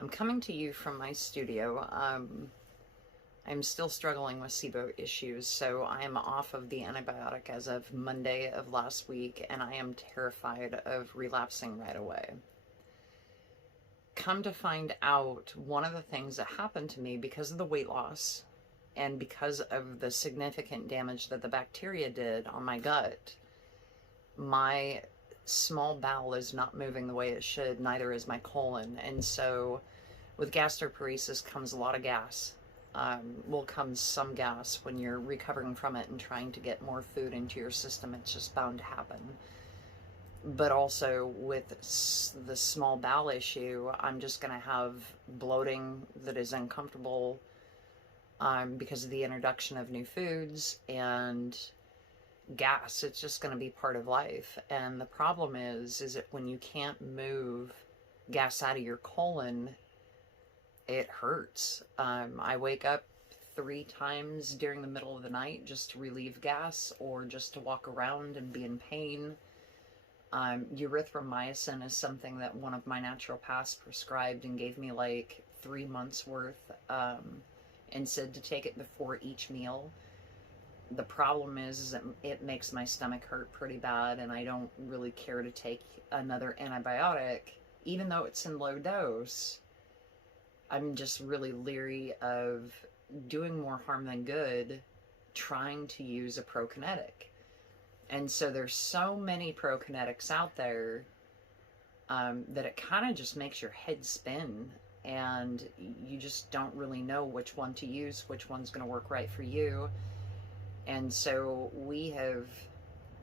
I'm coming to you from my studio. I'm still struggling with SIBO issues, so I am off of the antibiotic as of Monday of last week, and I am terrified of relapsing right away. Come to find out, one of the things that happened to me because of the weight loss and because of the significant damage that the bacteria did on my gut, my small bowel is not moving the way it should, neither is my colon. And so with gastroparesis comes a lot of gas. Will come some gas when you're recovering from it and trying to get more food into your system. It's just bound to happen. But also with the small bowel issue, I'm just going to have bloating that is uncomfortable because of the introduction of new foods, and gas. It's just going to be part of life. And the problem is that when you can't move gas out of your colon, it hurts. I wake up 3 times during the middle of the night just to relieve gas or just to walk around and be in pain. Erythromycin is something that one of my naturopaths prescribed and gave me like 3 months worth, and said to take it before each meal. The problem is that it makes my stomach hurt pretty bad, and I don't really care to take another antibiotic, even though it's in low dose. I'm just really leery of doing more harm than good trying to use a prokenetic. And so there's so many prokenetics out there that it kind of just makes your head spin, and you just don't really know which one to use, which one's going to work right for you. And so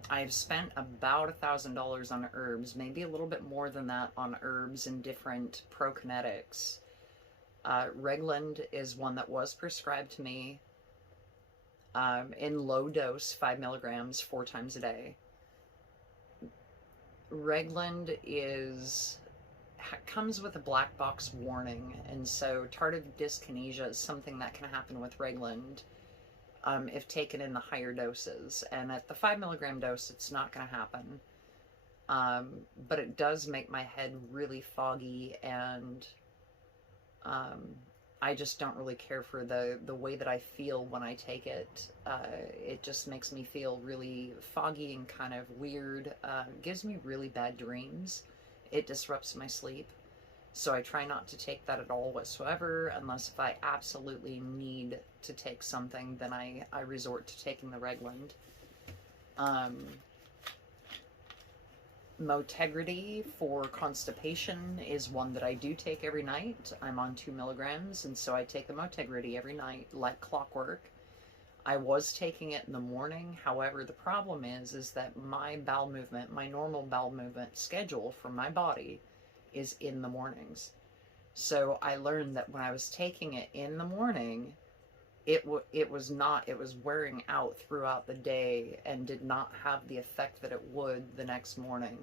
I've spent about $1,000 on herbs, maybe a little bit more than that on herbs and different prokenetics. Regland is one that was prescribed to me in low dose, 5 milligrams, 4 times a day. Regland comes with a black box warning, and so tardive dyskinesia is something that can happen with Regland if taken in the higher doses. And at the 5 milligram dose, it's not going to happen. But it does make my head really foggy, and I just don't really care for the way that I feel when I take it. It just makes me feel really foggy and kind of weird. Gives me really bad dreams. It disrupts my sleep. So I try not to take that at all whatsoever, unless if I absolutely need to take something, then I resort to taking the Regland. Motegrity for constipation is one that I do take every night. I'm on 2 milligrams, and so I take the Motegrity every night like clockwork. I was taking it in the morning. However, the problem is that my bowel movement, my normal bowel movement schedule for my body is in the mornings. So I learned that when I was taking it in the morning, it was wearing out throughout the day and did not have the effect that it would the next morning.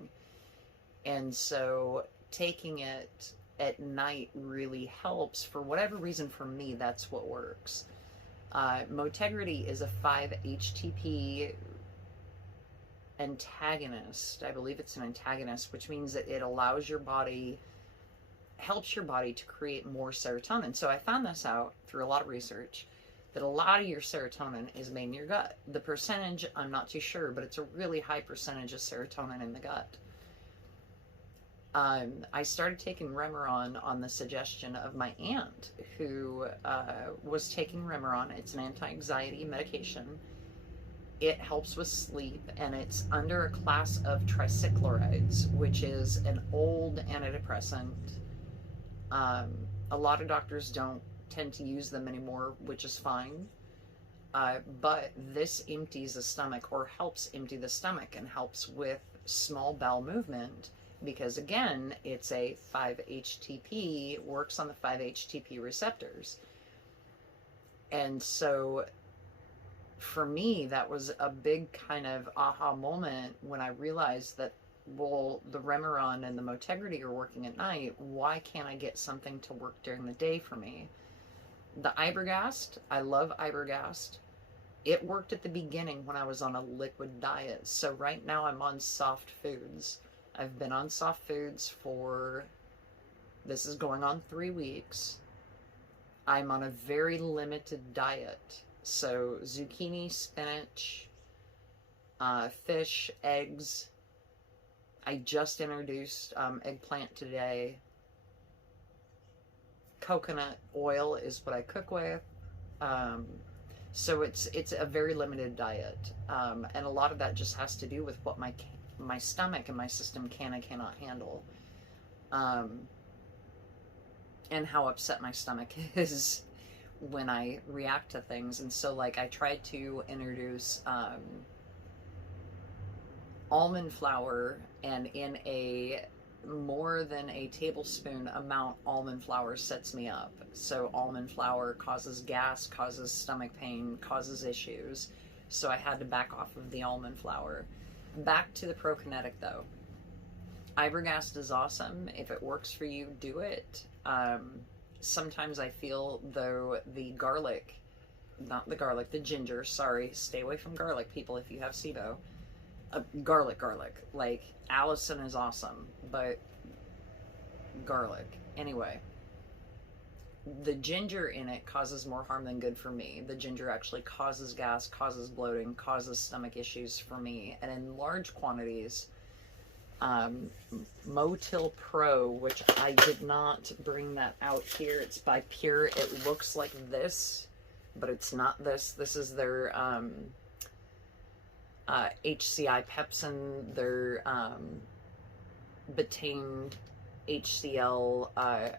And so taking it at night really helps. For whatever reason, for me, that's what works. Motegrity is a 5-HTP antagonist. I believe it's an antagonist, which means that it allows your body, helps your body to create more serotonin. So I found this out through a lot of research, that a lot of your serotonin is made in your gut. The percentage, I'm not too sure, but it's a really high percentage of serotonin in the gut. I started taking Remeron on the suggestion of my aunt, who was taking Remeron. It's an anti-anxiety medication. It helps with sleep, and it's under a class of tricyclarides, which is an old antidepressant. A lot of doctors don't tend to use them anymore, which is fine. But this empties the stomach, or helps empty the stomach, and helps with small bowel movement, because again, it's a 5-HTP, works on the 5-HTP receptors. And so for me, that was a big kind of aha moment when I realized that, well, the Remeron and the Motegrity are working at night. Why can't I get something to work during the day for me? The Ibergast, I love Ibergast. It worked at the beginning when I was on a liquid diet. So right now I'm on soft foods. I've been on soft foods for This is going on 3 weeks. I'm on a very limited diet. So zucchini, spinach, fish, eggs. I just introduced eggplant today. Coconut oil is what I cook with. So it's a very limited diet. And a lot of that just has to do with what my stomach and my system can and cannot handle. And how upset my stomach is when I react to things. And so, like, I tried to introduce almond flour, and in a more than a tablespoon amount, almond flour sets me up. So almond flour causes gas, causes stomach pain, causes issues. So I had to back off of the almond flour. Back to the prokenetic though. Ibergast is awesome. If it works for you, do it. Sometimes I feel though the ginger, sorry, stay away from garlic, people, if you have SIBO. Garlic. Like, Allison is awesome, but garlic. Anyway, the ginger in it causes more harm than good for me. The ginger actually causes gas, causes bloating, causes stomach issues for me. And in large quantities, Motil Pro, which I did not bring that out here. It's by Pure. It looks like this, but it's not this. This is their HCI pepsin, their betaine HCl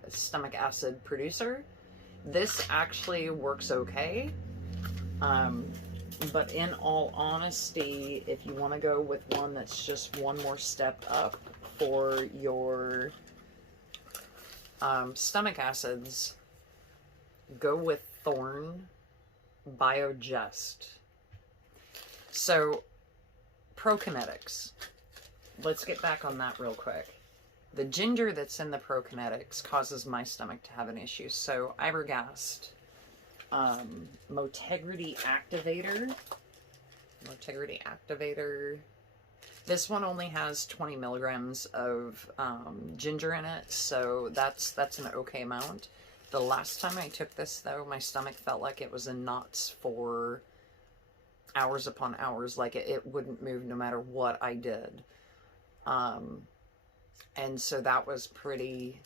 stomach acid producer. This actually works okay. But in all honesty, if you want to go with one that's just one more step up for your stomach acids, go with Thorne Biogest. So, prokenetics. Let's get back on that real quick. The ginger that's in the prokenetics causes my stomach to have an issue. So, Ibergast, Motegrity Activator. This one only has 20 milligrams of ginger in it, so that's an okay amount. The last time I took this, though, my stomach felt like it was in knots for hours upon hours. Like, it wouldn't move no matter what I did. And so that was pretty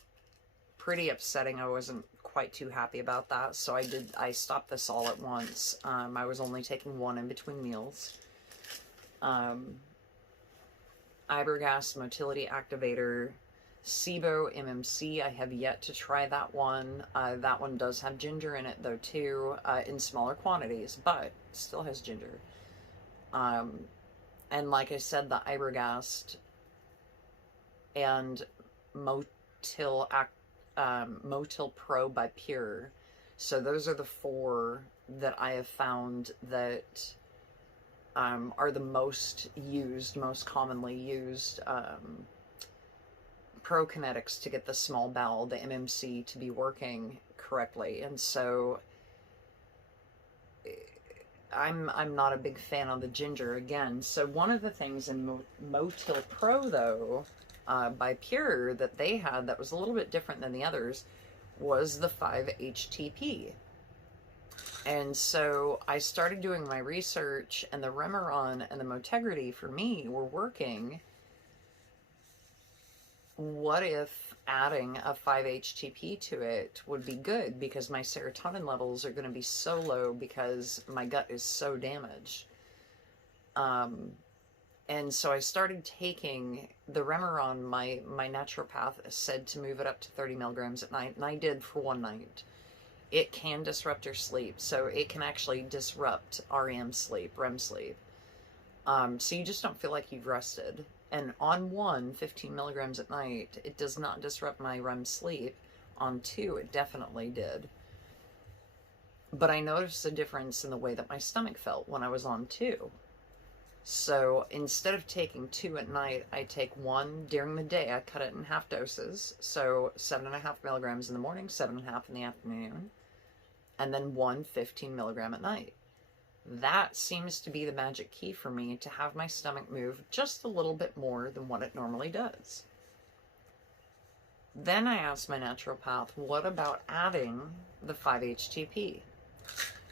upsetting. I wasn't quite too happy about that, so I stopped this all at once. I was only taking one in between meals. Ibergast Motility Activator, SIBO MMC, I have yet to try that one. That one does have ginger in it though too, in smaller quantities, but still has ginger. And like I said, the Ibergast and Motil Pro by Pure. So those are the 4 that I have found that are the most commonly used prokinetics to get the small bowel, the MMC, to be working correctly. And so I'm not a big fan of the ginger again. So one of the things in Motil Pro though, by Pure, that they had that was a little bit different than the others was the 5-HTP. And so I started doing my research, and the Remeron and the Motegrity for me were working. What if adding a 5-HTP to it would be good, because my serotonin levels are going to be so low because my gut is so damaged. And so I started taking the Remeron. My naturopath said to move it up to 30 milligrams at night, and I did for one night. It can disrupt your sleep, so it can actually disrupt REM sleep, REM sleep. So you just don't feel like you've rested. And on 15 milligrams at night, it does not disrupt my REM sleep. On 2, it definitely did. But I noticed a difference in the way that my stomach felt when I was on 2. So instead of taking 2 at night, I take 1 during the day. I cut it in half doses. So 7.5 milligrams in the morning, 7.5 in the afternoon, and then 1 15 milligram at night. That seems to be the magic key for me to have my stomach move just a little bit more than what it normally does. Then I asked my naturopath, what about adding the 5-HTP?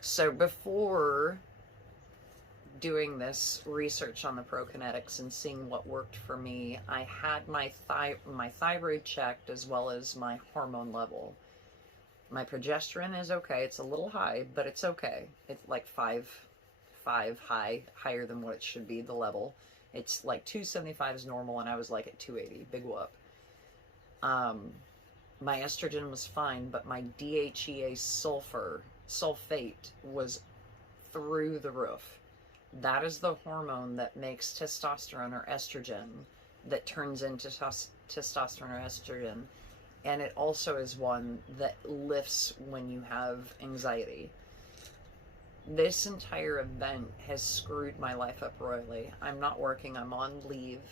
So before doing this research on the prokenetics and seeing what worked for me, I had my thyroid checked as well as my hormone level. My progesterone is okay. It's a little high, but it's okay. It's like 5 high, higher than what it should be, the level. It's like 275 is normal, and I was like at 280. Big whoop. My estrogen was fine, but my DHEA sulfate was through the roof. That is the hormone that makes testosterone or estrogen, that turns into testosterone or estrogen. And it also is one that lifts when you have anxiety. This entire event has screwed my life up royally. I'm not working. I'm on leave.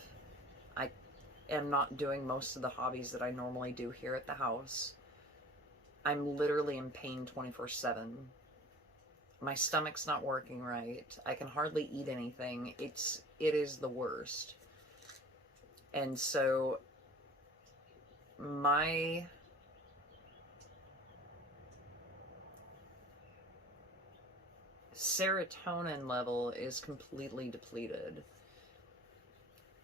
I am not doing most of the hobbies that I normally do here at the house. I'm literally in pain 24/7. My stomach's not working right. I can hardly eat anything. It is the worst. And so my serotonin level is completely depleted.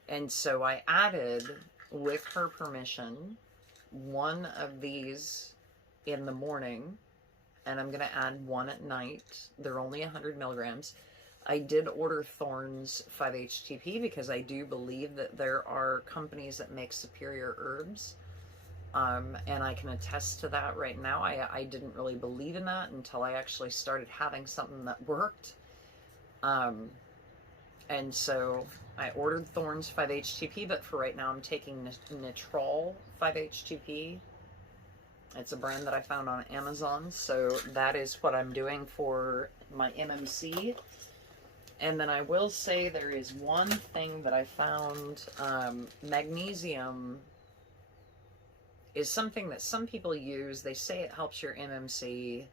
And so I added, with her permission, one of these in the morning, and I'm going to add one at night. They're only 100 milligrams. I did order Thorne's 5-HTP because I do believe that there are companies that make superior herbs. And I can attest to that right now. I didn't really believe in that until I actually started having something that worked. And so I ordered Thorne's 5-HTP, but for right now I'm taking Nitrol 5-HTP. It's a brand that I found on Amazon, so that is what I'm doing for my MMC. And then I will say there is one thing that I found. Magnesium is something that some people use. They say it helps your MMC.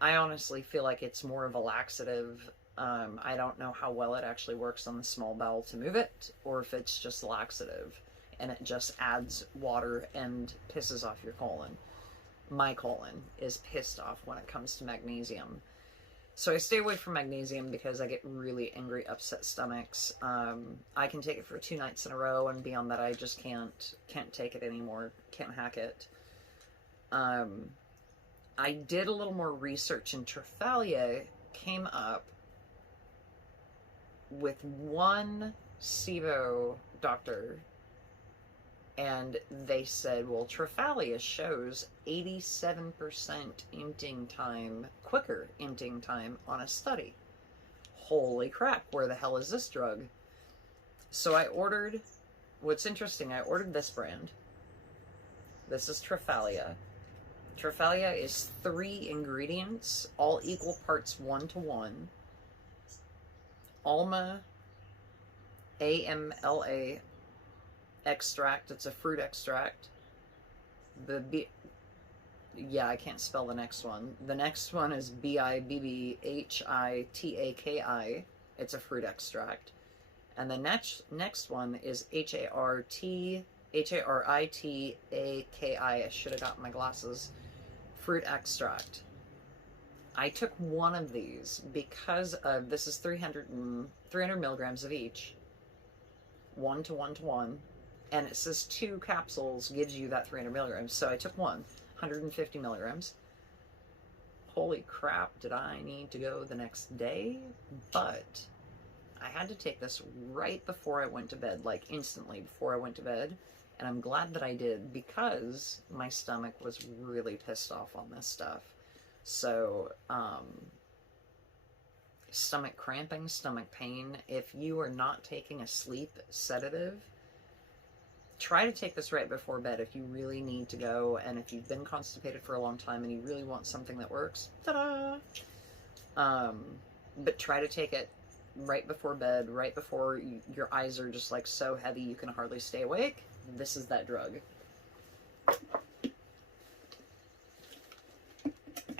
I honestly feel like it's more of a laxative. I don't know how well it actually works on the small bowel to move it, or if it's just laxative and it just adds water and pisses off your colon. My colon is pissed off when it comes to magnesium. So I stay away from magnesium because I get really angry, upset stomachs. I can take it for 2 nights in a row, and beyond that I just can't take it anymore. Can't hack it. I did a little more research, and Triphalia came up with one SIBO doctor, and they said, well, Triphalia shows 87% emptying time, quicker emptying time on a study. Holy crap, where the hell is this drug? So I ordered, what's interesting, I ordered this brand. This is Triphalia. Triphalia is 3 ingredients, all equal parts 1:1. Alma, AMLA extract. It's a fruit extract. I can't spell the next one. The next one is BIBBHITAKI. It's a fruit extract. And the next one is HARITAKI. I should have gotten my glasses. Fruit extract. I took one of these because of, this is 300 milligrams of each. 1:1:1. And it says 2 capsules gives you that 300 milligrams. So I took one, 150 milligrams. Holy crap, did I need to go the next day? But I had to take this right before I went to bed, like instantly before I went to bed. And I'm glad that I did, because my stomach was really pissed off on this stuff. So, stomach cramping, stomach pain. If you are not taking a sleep sedative, try to take this right before bed if you really need to go, and if you've been constipated for a long time and you really want something that works, ta-da! But try to take it right before bed, right before your eyes are just like so heavy you can hardly stay awake. This is that drug.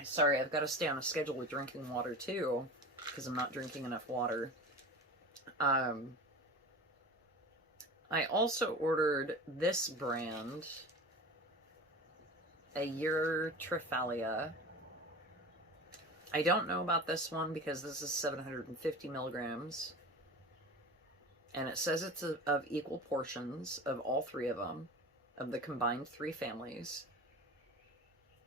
Sorry, I've got to stay on a schedule with drinking water too, because I'm not drinking enough water. I also ordered this brand, a Urotrophalia. I don't know about this one because this is 750 milligrams. And it says it's of equal portions of all three of them, of the combined 3 families.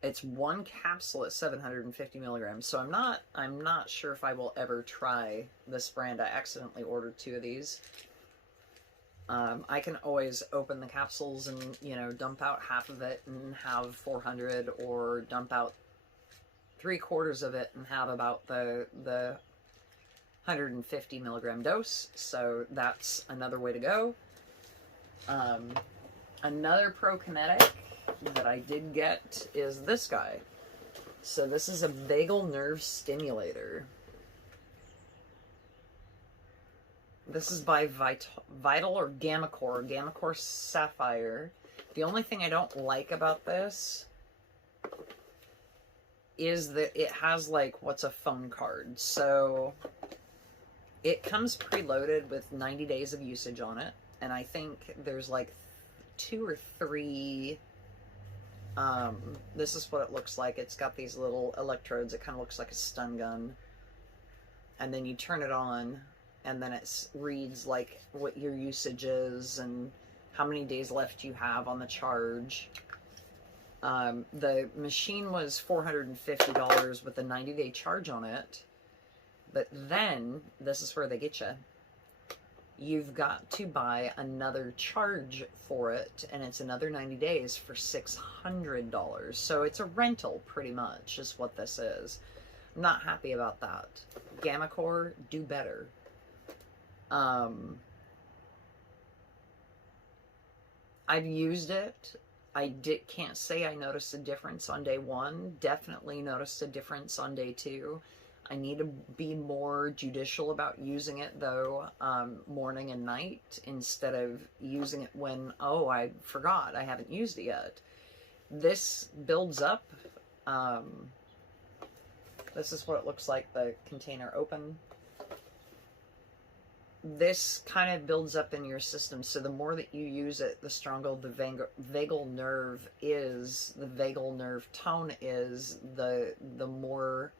It's 1 capsule at 750 milligrams. So I'm not sure if I will ever try this brand. I accidentally ordered 2 of these. I can always open the capsules and, you know, dump out half of it and have 400, or dump out 3/4 of it and have about the 150 milligram dose. So that's another way to go. Another prokenetic that I did get is this guy. So this is a vagal nerve stimulator. This is by Vital or Gammacore Sapphire. The only thing I don't like about this is that it has like what's a phone card. So it comes preloaded with 90 days of usage on it. And I think there's like 2 or 3. This is what it looks like. It's got these little electrodes. It kind of looks like a stun gun. And then you turn it on, and then it reads like what your usage is and how many days left you have on the charge. The machine was $450 with a 90-day charge on it. But then, this is where they get you. You've got to buy another charge for it, and it's another 90 days for $600. So it's a rental, pretty much, is what this is. I'm not happy about that. Gammacore, do better. I've used it. Can't say I noticed a difference on day 1. Definitely noticed a difference on day 2. I need to be more judicial about using it, though, morning and night, instead of using it when, oh, I forgot, I haven't used it yet. This builds up. This is what it looks like, the container open. This kind of builds up in your system, so the more that you use it, the stronger the vagal nerve is, the vagal nerve tone is, the more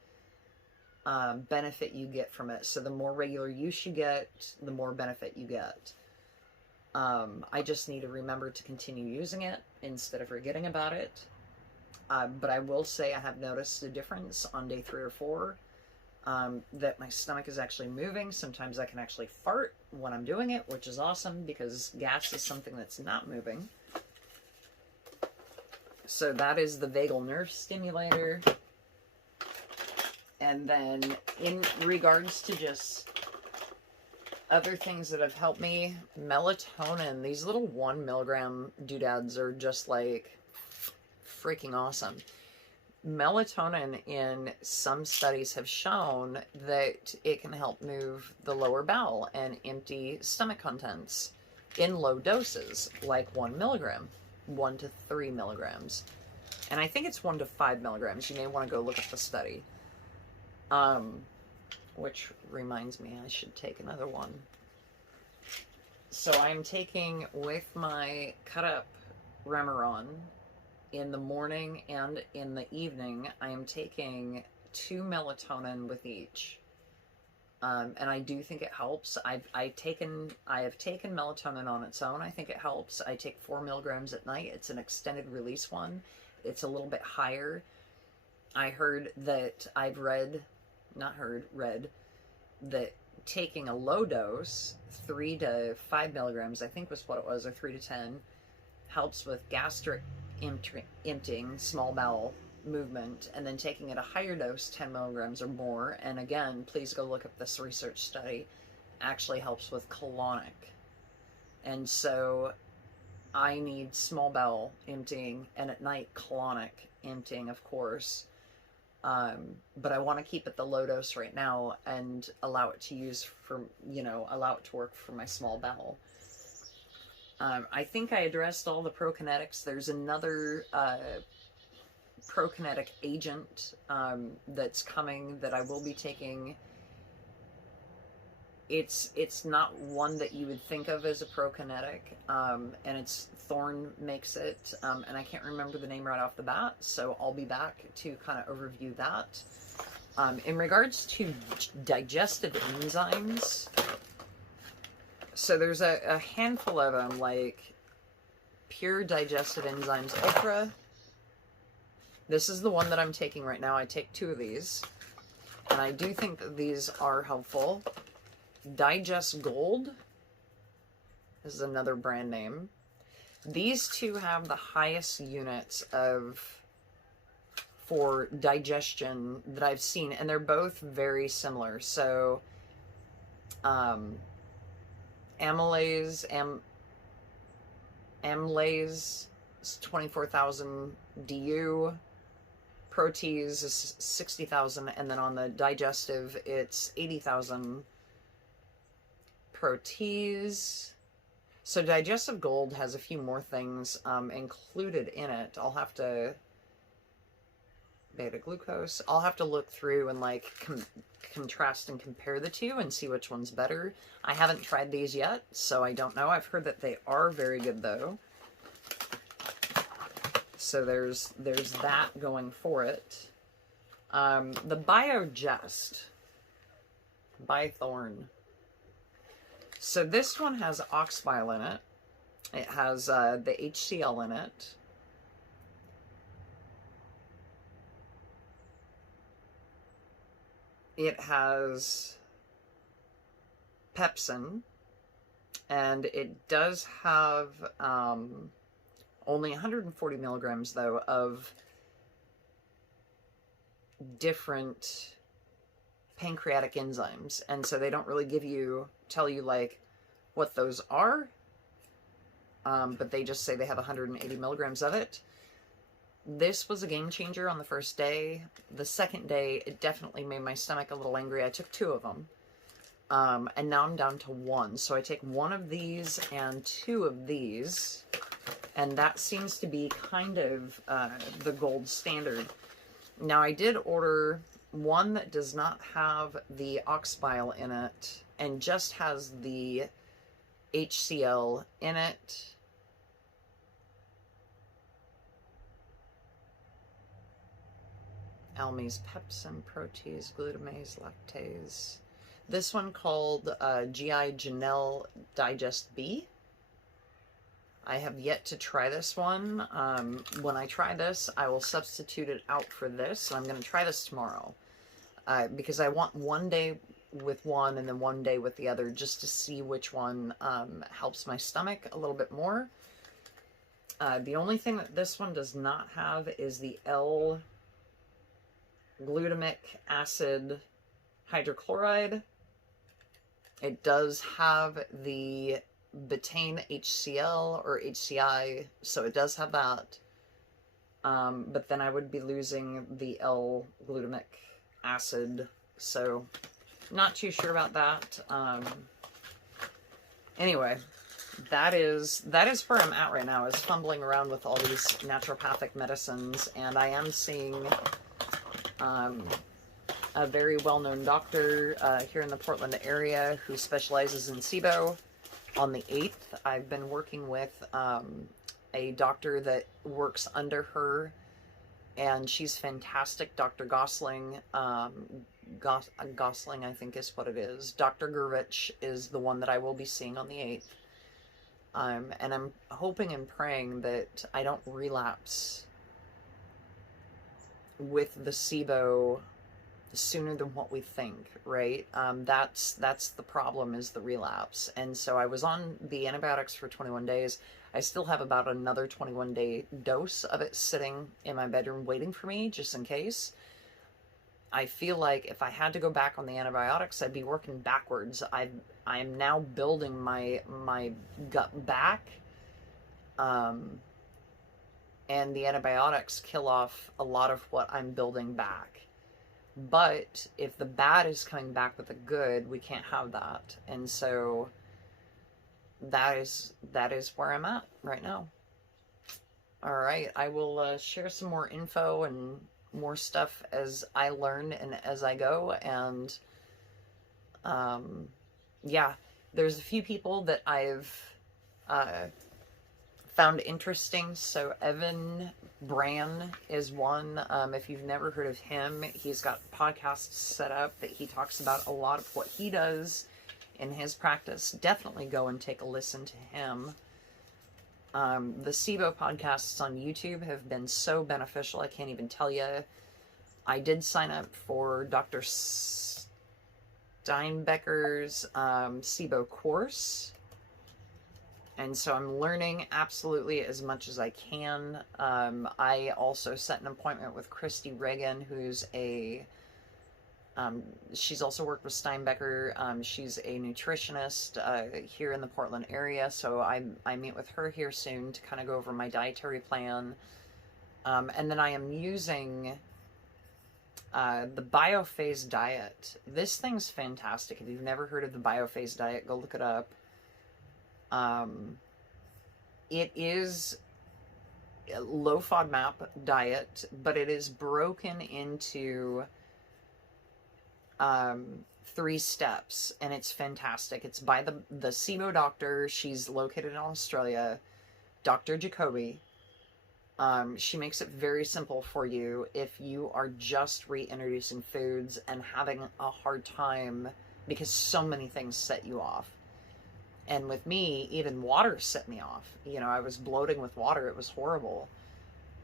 benefit you get from it. So the more regular use you get, the more benefit you get. I just need to remember to continue using it instead of forgetting about it. But I will say I have noticed a difference on day 3 or 4. That my stomach is actually moving. Sometimes I can actually fart when I'm doing it, which is awesome because gas is something that's not moving. So that is the vagal nerve stimulator. And then in regards to just other things that have helped me, melatonin, these little 1 milligram doodads are just like freaking awesome. Melatonin in some studies have shown that it can help move the lower bowel and empty stomach contents in low doses, like 1 milligram, 1 to 3 milligrams. And I think it's 1 to 5 milligrams. You may want to go look at the study. Which reminds me, I should take another one. So I'm taking with my cut up Remeron in the morning and in the evening. I am taking 2 melatonin with each. And I do think it helps. I have taken melatonin on its own. I think it helps. I take 4 milligrams at night. It's an extended release one. It's a little bit higher. I heard that read that taking a low dose, 3 to 5 milligrams, I think was what it was, or 3 to 10, helps with gastric emptying, small bowel movement, and then taking it a higher dose, 10 milligrams or more, and again, please go look up this research study, actually helps with colonic. And so I need small bowel emptying, and at night colonic emptying, of course. But I want to keep it the low dose right now and allow it to use for, allow it to work for my small bowel. I think I addressed all the prokinetics. There's another prokinetic agent that's coming that I will be taking it's not one that you would think of as a prokenetic, and it's Thorne makes it, and I can't remember the name right off the bat, so I'll be back to kind of overview that. In regards to digestive enzymes, so there's a handful of them, like Pure Digestive Enzymes Ultra. This is the one that I'm taking right now. I take 2 of these, and I do think that these are helpful. Digest Gold is another brand name. These 2 have the highest units for digestion that I've seen, and they're both very similar. So amylase is 24,000 DU, protease is 60,000, and then on the digestive it's 80,000 protease. So Digestive Gold has a few more things included in it. I'll have to beta glucose. I'll have to look through and like contrast and compare the 2 and see which one's better. I haven't tried these yet, so I don't know. I've heard that they are very good though. So there's that going for it. The Biogest by Thorne. So this one has ox bile in it. It has the HCl in it. It has pepsin, and it does have only 140 milligrams though of different pancreatic enzymes, and so they don't really tell you like what those are, but they just say they have 180 milligrams of it. This was a game changer on the first day. The second day, it definitely made my stomach a little angry. I took 2 of them, and now I'm down to 1. So I take 1 of these and 2 of these, and that seems to be kind of the gold standard. Now I did order one that does not have the ox bile in it and just has the HCl in it. Almase, pepsin, protease, glutamase, lactase. This one called GI Janelle Digest B. I have yet to try this one. When I try this, I will substitute it out for this, and I'm going to try this tomorrow because I want one day with one and then one day with the other, just to see which one helps my stomach a little bit more. The only thing that this one does not have is the L-glutamic acid hydrochloride. It does have the betaine HCl or HCI, so it does have that. But then I would be losing the L-glutamic acid, so not too sure about that. Anyway, that is where I'm at right now, is fumbling around with all these naturopathic medicines, and I am seeing a very well-known doctor here in the Portland area who specializes in SIBO. On the 8th, I've been working with a doctor that works under her, and she's fantastic. Dr. Gosling, Gosling, I think is what it is. Dr. Gurvich is the one that I will be seeing on the 8th. And I'm hoping and praying that I don't relapse with the SIBO sooner than what we think, right? That's the problem, is the relapse. And so I was on the antibiotics for 21 days. I still have about another 21-day dose of it sitting in my bedroom waiting for me, just in case. I feel like if I had to go back on the antibiotics, I'd be working backwards. I am now building my gut back, and the antibiotics kill off a lot of what I'm building back. But if the bad is coming back with the good, we can't have that. And so that is where I'm at right now. All right, I will share some more info and more stuff as I learn and as I go. And yeah, there's a few people that I've found interesting. So Evan Brand is one. If you've never heard of him, he's got podcasts set up that he talks about a lot of what he does in his practice. Definitely go and take a listen to him. The SIBO podcasts on YouTube have been so beneficial, I can't even tell you. I did sign up for Dr. Steinbecker's SIBO course, and so I'm learning absolutely as much as I can. I also set an appointment with Christy Reagan, who's she's also worked with Steinbecker. She's a nutritionist here in the Portland area, so I meet with her here soon to kind of go over my dietary plan. And then I am using the Biophase Diet. This thing's fantastic. If you've never heard of the Biophase Diet, go look it up. It is a low FODMAP diet, but it is broken into 3 steps, and it's fantastic. It's by the SIBO doctor. She's located in Australia, Dr. Jacoby. She makes it very simple for you if you are just reintroducing foods and having a hard time because so many things set you off. And with me, even water set me off. You know, I was bloating with water. It was horrible.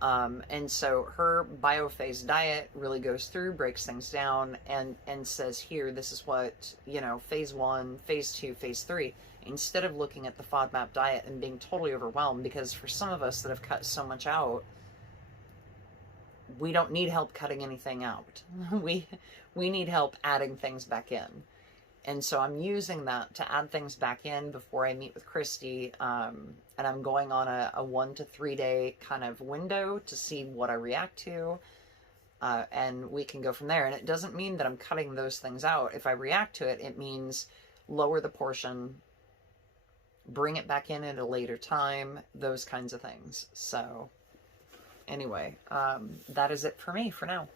And so her Biophase Diet really goes through, breaks things down, and says, here, this is what, you know, phase 1, phase 2, phase 3, instead of looking at the FODMAP diet and being totally overwhelmed, because for some of us that have cut so much out, we don't need help cutting anything out. We need help adding things back in. And so I'm using that to add things back in before I meet with Christy. And I'm going on a 1 to 3 day kind of window to see what I react to. And we can go from there. And it doesn't mean that I'm cutting those things out. If I react to it, it means lower the portion, bring it back in at a later time, those kinds of things. So anyway, that is it for me for now.